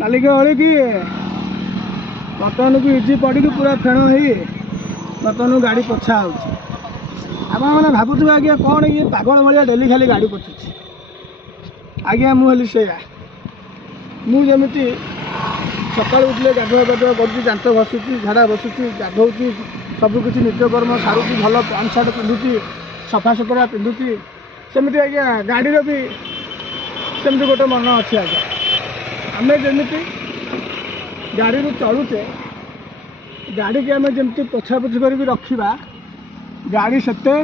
मालिक हल कि बर्तमान को इजी पड़ी पूरा फेण हो बर्तमान गाड़ी पोछा हो मैंने भावुवे आज्ञा कौन ये पागल भाया डेली खाली गाड़ी पोछुची आज्ञा मुझे से मुझे सकाल उठे गाधुआ पाधुआ करुँच दांत बसुची झाड़ा बसुची गाधौची सबकि नित्यकर्म सारूँ भल पैंट सार्ट पिंधुची सफा सुतरा पिंधुची सेमती आज्ञा गाड़ी भी सेमती गोटे मन अच्छे आज्ञा आम जमी गाड़ी चलुचे गाड़ी की आम जमी पोछापोछि कर रखा गाड़ी सेते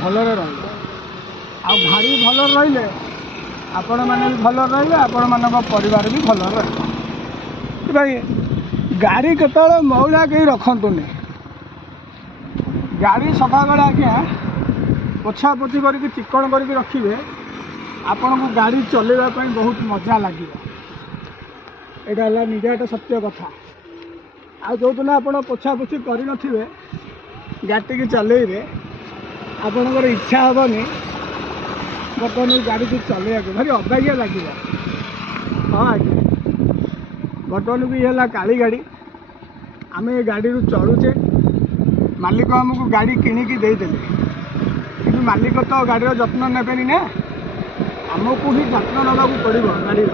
भलरे रही आ गाड़ी भल रही आपण मैंने भी भल रही आपण मान परिवार भी भल रही गाड़ी केतले मैला कहीं रखतुनि गाड़ी सफा कले आज्ञा पोछापोछि करके चिकन करके रखिए आपण को गाड़ी चलैवाई बहुत मजा लगे यहाँ है निराट सत्य कथा आ जो दिन आप पोछापोछि कर गाड़ी की चलेबे आपणकर इच्छा हेनी बर्तमान गाड़ी को चलैया भारी अबागिया लगे हाँ आज्ञा बर्तमान भी है काली गाड़ी आम ये गाड़ी चलुचे मालिक आमको गाड़ी किणिकी देदेले कि मालिक तो गाड़ी जत्न नेबेनी ना आमको ही जत्न ना पड़ो गाड़ी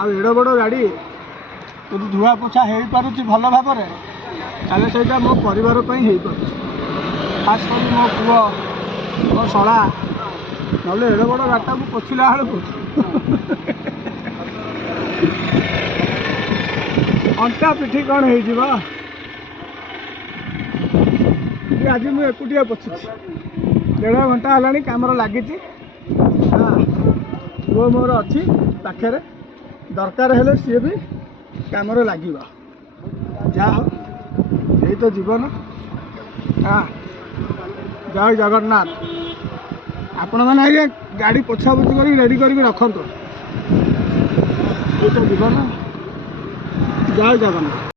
आड़ बड़ गाड़ी यदि धुआ पोछा हो पारुची भल भाव ताले से मो परिवार हो पार खास कर मो पुओ मो शला ना एड़ बड़ गाटा को पोछिला बेलू अंटा पिठी कौन हो आज मुझे एकुटिया पोछुची 1.5 घंटा है कम लगी पुओ मोर अच्छी पाखे दरकार हेले सी भी कम लगे जा यही तो जीवन हाँ जय जगन्नाथ आपण मैंने आज्ञा गाड़ी पोछापोछि कर रेडी कर रखत ये तो जीवन जय जगन्नाथ।